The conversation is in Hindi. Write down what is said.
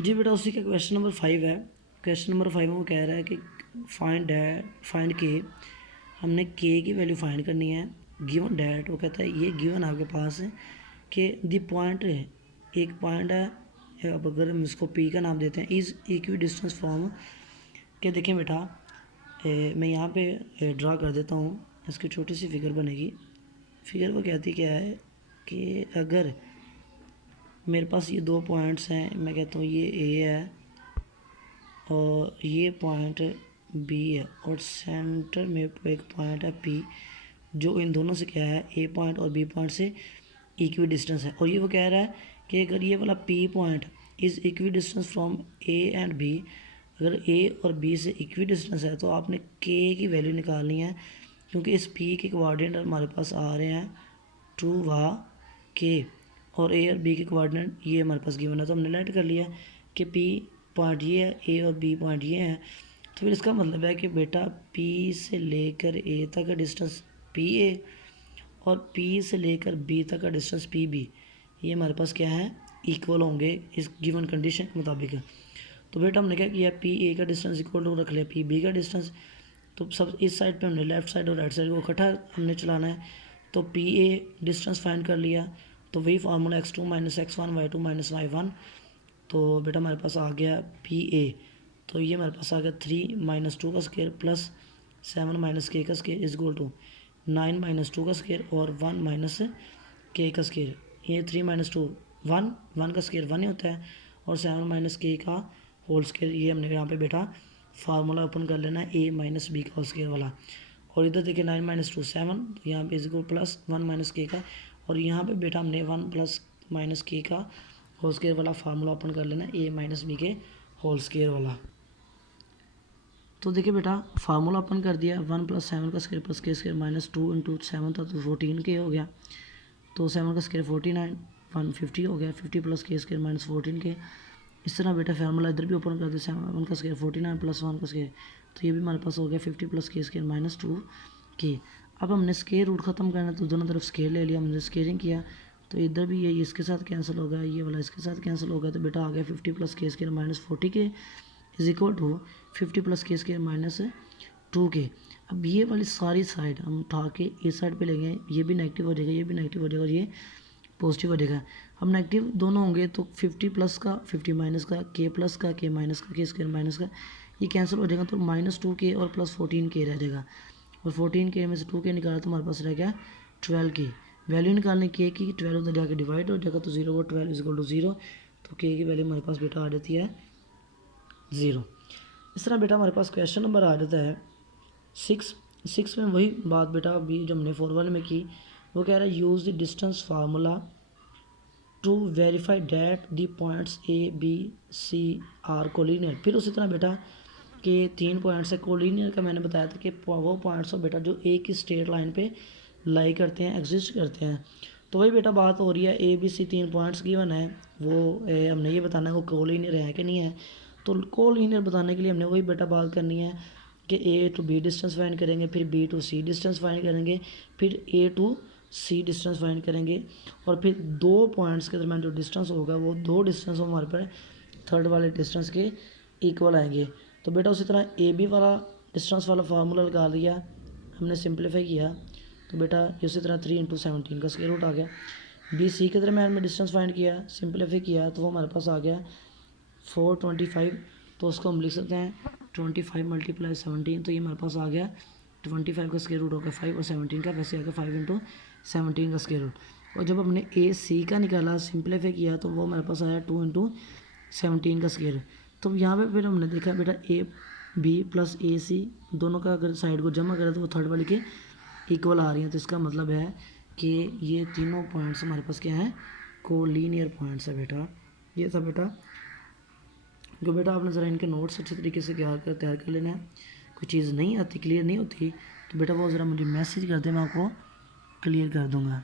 जी बेटा उसी का क्वेश्चन नंबर 5 है। क्वेश्चन नंबर 5 में वो कह रहा है कि फाइंड के, हमने के की वैल्यू फाइंड करनी है। गिवन डैट, वो कहता है ये गिवन आपके पास है कि दी पॉइंट, एक पॉइंट है, अब अगर हम इसको पी का नाम देते हैं, इज़ इक्वी डिस्टेंस फ्रॉम के। देखें बेटा मैं यहाँ पे ड्रा कर देता हूँ, इसकी छोटी सी फिगर बनेगी। फिगर वो कहती क्या है कि अगर मेरे पास ये दो पॉइंट्स हैं, मैं कहता हूँ ये ए है और ये पॉइंट बी है और सेंटर में एक पॉइंट है पी, जो इन दोनों से क्या है, ए पॉइंट और बी पॉइंट से इक्वी डिस्टेंस है। और ये वो कह रहा है कि अगर ये वाला P point is equidistance from A and B, अगर ए और बी से इक्वी डिस्टेंस है तो आपने के की वैल्यू निकालनी है, क्योंकि इस पी के कोऑर्डिनेट हमारे पास आ रहे हैं 2 व के, और ए और बी के कोऑर्डिनेट ये हमारे पास गिवन है। तो हमने लेट कर लिया कि पी पॉइंट ये है, ए और बी पॉइंट ये हैं। तो फिर इसका मतलब है कि बेटा पी से लेकर ए तक का डिस्टेंस पी ए और पी से लेकर बी तक का डिस्टेंस पी बी, ये हमारे पास क्या है, इक्वल होंगे इस गिवन कंडीशन के मुताबिक। तो बेटा हमने क्या किया, पी ए का डिस्टेंस इक्वल टू रख लिया पी बी का डिस्टेंस। तो सब इस साइड पे हमने लेफ़्ट साइड और राइट साइड को इकट्ठा हमने चलाना है। तो पी ए डिस्टेंस फाइंड कर लिया, तो वही formula x2 minus x1 y2 minus y1। तो बेटा हमारे पास आ गया पी ए, तो ये हमारे पास आ गया 3 माइनस 2 का स्केयर प्लस 7 माइनस के का square is equal to 9 minus 2 का स्केयर और 1 माइनस के का स्केयर। ये 3 माइनस 2 1, 1 का स्केयर 1 ही होता है, और 7 माइनस के का होल स्केयर। ये हमने यहाँ पे बेटा फार्मूला ओपन कर लेना है ए माइनस बी का होल स्केयर वाला। और इधर देखिए 9 माइनस 2 7, तो यहाँ पे is equal plus 1 minus K का, और यहाँ पे बेटा हमने 1 प्लस माइनस के का होल स्केयर वाला फार्मूला ओपन कर लेना है ए माइनस बी के होल स्केयर वाला। तो देखिए बेटा फार्मूला ओपन कर दिया, 1 प्लस 7 का स्केयर प्लस के स्केयर माइनस 2 इंटू 7 था तो 14 के हो गया, तो 7 का स्केयर 49, 150 हो गया, 50 प्लस के स्केयर माइनस 14 के। इस तरह बेटा फार्मूला इधर भी ओपन कर दिया, 7 का स्केयर 49 प्लस 1 का स्केयर, तो ये भी हमारे पास हो गया 50 प्लस के स्केयर माइनस 2 के। अब हमने स्केयर रूट ख़त्म करना, तो दोनों तरफ स्केयर ले लिया, हमने स्केयरिंग किया, तो इधर भी ये इसके साथ कैंसिल हो गया, ये वाला इसके साथ कैंसिल हो गया, तो बेटा आ गया 50 प्लस के स्केयर माइनस 40 के इज इक्वल टू 50 प्लस के स्केयर माइनस 2 के। अब ये वाली सारी साइड हम उठा के इस साइड पे लेंगे, ये भी नेगेटिव हो जाएगा, ये भी नेगेटिव हो जाएगा और ये पॉजिटिव हो जाएगा। हम नेगेटिव दोनों होंगे तो 50 प्लस का 50 माइनस का के प्लस का के माइनस का के स्क्वायर माइनस का ये कैंसिल हो जाएगा, तो माइनस 2 के और प्लस 14 के रह जाएगा, और 14 के में से 2 के निकाला तो हमारे पास रह गया 12 के। वैल्यू निकालने के की 12 उधर जाकर डिवाइड हो जाएगा, तो 0 और 12 इज इक्वल टू 0, तो के की वैल्यू हमारे पास बेटा आ जाती है 0। इस तरह बेटा हमारे पास क्वेश्चन नंबर आ जाता है 6 में वही बात बेटा अभी जो हमने फॉर्मूले में की, वो कह रहा है use the distance formula to verify that the points A B C are collinear. फिर उसी तरह बेटा कि 3 पॉइंट्स है कोलिनियर का, मैंने बताया था कि वो पॉइंट्स हो बेटा जो एक ही स्ट्रेट लाइन पे लाई करते हैं, एग्जिस्ट करते हैं। तो वही बेटा बात हो रही है, A B C 3 points given है, वो हमने ये बताना है वो कोलिनियर है कि नहीं है। तो कोलिनियर बताने के लिए हमने वही बेटा बात करनी है कि A to B distance find करेंगे, फिर B to C distance find करेंगे, फिर A to C distance find करेंगे, और फिर 2 पॉइंट्स के दरम्यान जो डिस्टेंस होगा वो 2 डिस्टेंस हमारे पर थर्ड वाले डिस्टेंस के इक्वल आएंगे। तो बेटा उसी तरह ए बी वाला डिस्टेंस वाला फार्मूला लगा लिया, हमने सिंप्लीफाई किया, तो बेटा उसी तरह 3 इंटू 17 का स्क्वायर रूट आ गया। बी सी के दरम्यान में डिस्टेंस फाइंड किया, सिंप्लीफाई किया, तो वो हमारे पास आ गया 425, तो उसको हम लिख सकते हैं 25 मल्टीप्लाई 17, तो ये हमारे पास आ गया 25 का स्क्वायर रूट हो गया 5 और 17 का, वैसे आ गया 5 इंटू 17 का स्क्वायर रूट। और जब हमने ए सी का निकाला सिंप्लीफाई किया, तो वो हमारे पास आया 2 इंटू 17 का स्क्वायर। तो यहाँ पे फिर हमने देखा बेटा ए बी प्लस ए सी दोनों का अगर साइड को जमा करें तो वो थर्ड वाले के इक्वल आ रही हैं, तो इसका मतलब है कि ये तीनों पॉइंट्स हमारे पास क्या है, कोलिनियर पॉइंट्स है बेटा। ये था बेटा, जो बेटा आपने ज़रा इनके नोट्स अच्छे तरीके से तैयार कर लेना है। कोई चीज़ नहीं आती, क्लियर नहीं होती, तो बेटा वो ज़रा मुझे मैसेज कर दे, मैं आपको क्लियर कर दूँगा।